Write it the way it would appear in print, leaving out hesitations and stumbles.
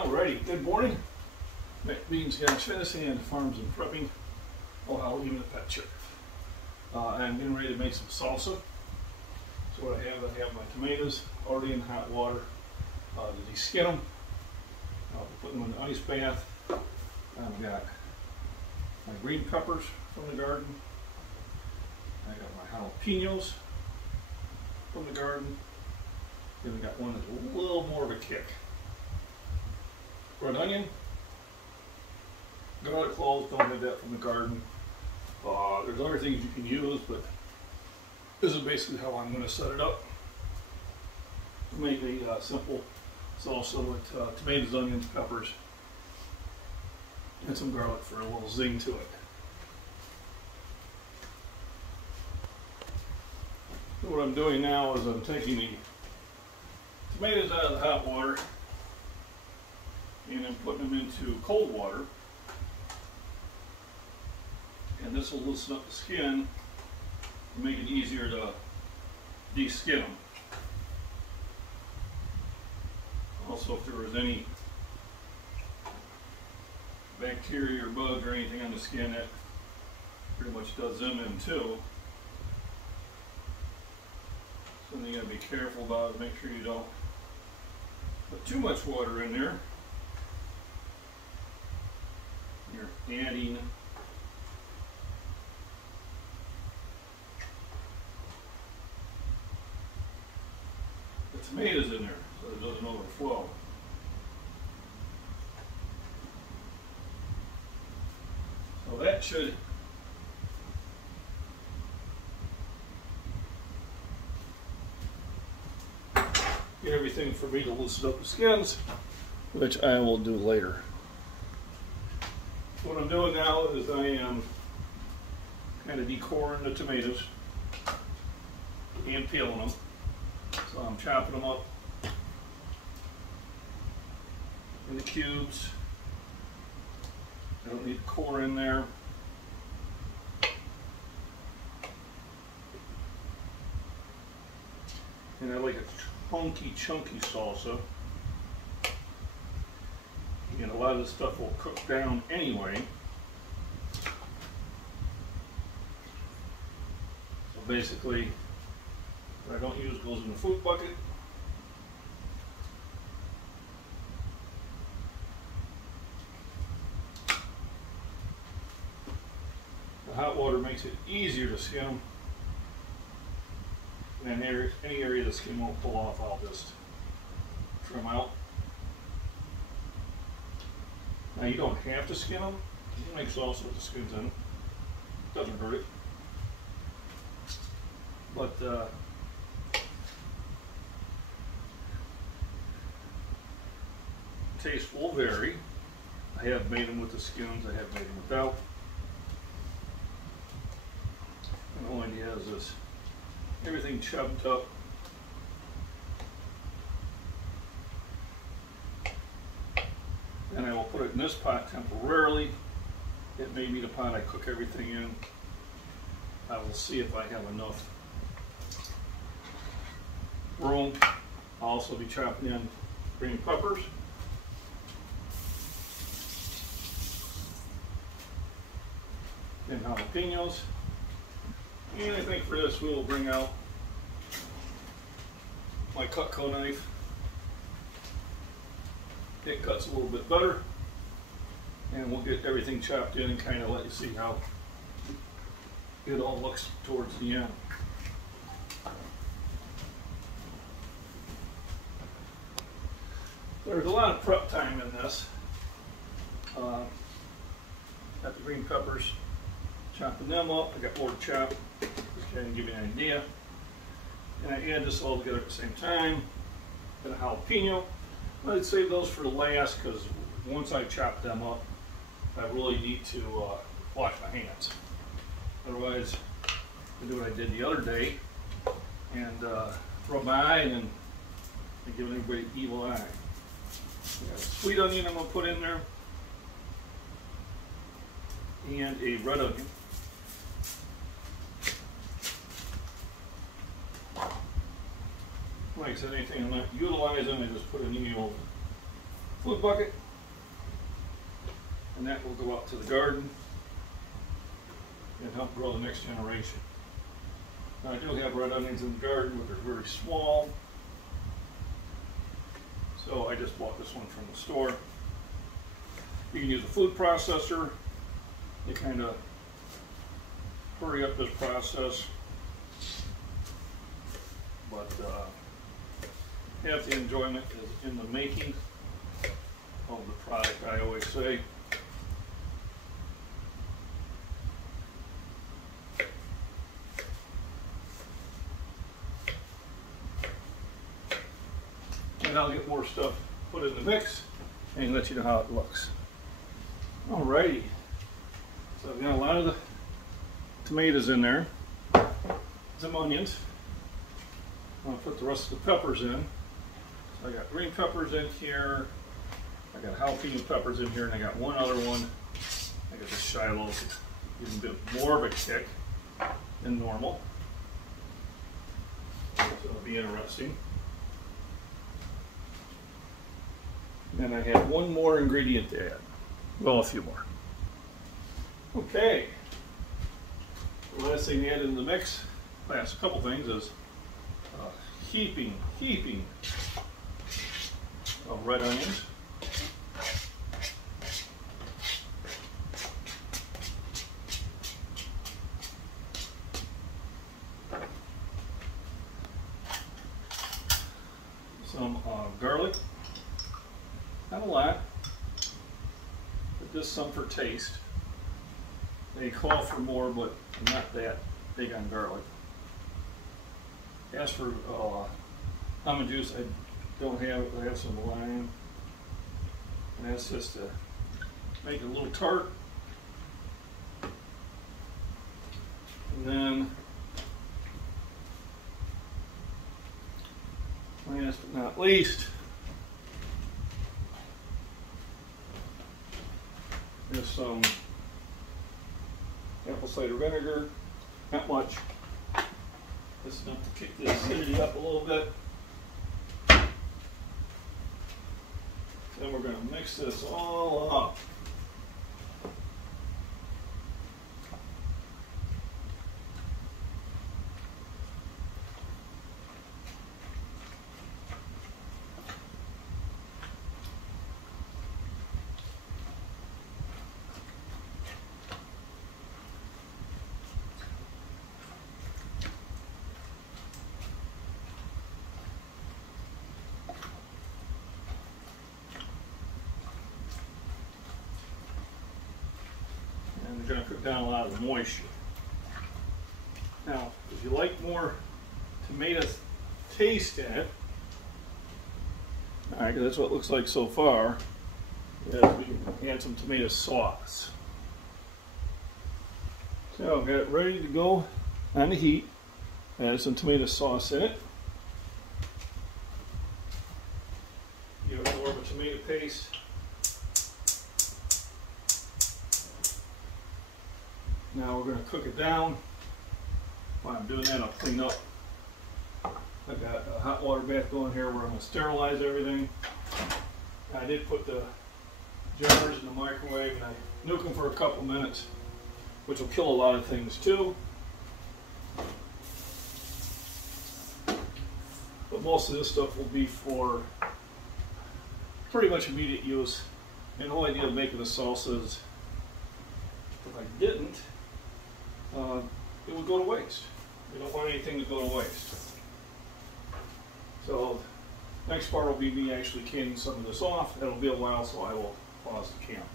Alrighty, good morning. Beans, gas, fantasy, and farms and prepping. Oh, I'll even a pet chip. I'm getting ready to make some salsa. So what I have my tomatoes already in hot water to de-skin them. I'll put them in the ice bath. I've got my green peppers from the garden. I got my jalapenos from the garden. Then we got one that's a little more of a kick. Red onion, garlic cloves, don't have that from the garden. There's other things you can use, but this is basically how I'm going to set it up. Make a simple salsa with tomatoes, onions, peppers, and some garlic for a little zing to it. So what I'm doing now is I'm taking the tomatoes out of the hot water and then putting them into cold water, and this will loosen up the skin and make it easier to de-skin them. Also, if there was any bacteria or bugs or anything on the skin, that pretty much does them in too. Something you gotta be careful about is make sure you don't put too much water in there. You're adding the tomatoes in there so it doesn't overflow. So that should get everything for me to loosen up the skins, which I will do later. What I'm doing now is I am kind of decoring the tomatoes and peeling them. So I'm chopping them up into cubes. I don't need the core in there. And I like a chunky salsa. And a lot of this stuff will cook down anyway. So basically, what I don't use goes in the food bucket. The hot water makes it easier to skin them. And any area the skin won't pull off, I'll just trim out. Now you don't have to skin them. You can make salsa with the skins in it. Doesn't hurt it. But taste will vary. I have made them with the skins. I have made them without. And the whole idea is this: everything chopped up. And I will put it in this pot temporarily. It may be the pot I cook everything in. I will see if I have enough room. I'll also be chopping in green peppers. And jalapenos. And I think for this we will bring out my Cutco knife. It cuts a little bit better, and we'll get everything chopped in and kind of let you see how it all looks towards the end. There's a lot of prep time in this. Got the green peppers, chopping them up. I got more to chop, just kind of give you an idea. And I add this all together at the same time. Got a jalapeno. I'd save those for last because once I chop them up, I really need to wash my hands. Otherwise, I do what I did the other day and rub my eye and then give everybody an evil eye. Got a sweet onion I'm going to put in there and a red onion. Like I said, anything I'm not utilizing, I just put in the oven. food bucket, and that will go out to the garden and help grow the next generation. Now, I do have red onions in the garden, but they're very small, so I just bought this one from the store. You can use a food processor to kind of hurry up this process, but half the enjoyment is in the making of the product, I always say. And I'll get more stuff put in the mix and let you know how it looks. Alrighty, so I've got a lot of the tomatoes in there, some onions. I'm going to put the rest of the peppers in. So I got green peppers in here, I got jalapeno peppers in here, and I got one other one. I got this Shiloh, even a bit more of a kick than normal. So it'll be interesting. And I have one more ingredient to add. Well, a few more. Okay. The last thing to add in the mix, last couple things, is heaping of red onions. Some garlic. Not a lot, but just some for taste. They call for more, but I'm not that big on garlic. As for lemon juice, I don't have it. I have some lime, and that's just to make it a little tart. And then, last but not least, there's some apple cider vinegar. Not much. Just enough to kick the acidity up a little bit. Then we're going to mix this all up. Going to cook down a lot of the moisture. Now, if you like more tomato taste in it, all right, that's what it looks like so far, is we can add some tomato sauce. So I've got it ready to go on the heat. Add some tomato sauce in it. Give it more of a tomato paste. Now we're going to cook it down. While I'm doing that, I'll clean up. I've got a hot water bath going here where I'm going to sterilize everything. I did put the jars in the microwave and I nuke them for a couple minutes, which will kill a lot of things too. But most of this stuff will be for pretty much immediate use. And the whole idea of making the salsa is, if I didn't, it would go to waste. We don't want anything to go to waste. So, next part will be me actually canning some of this off. It'll be a while, so I will pause the camera.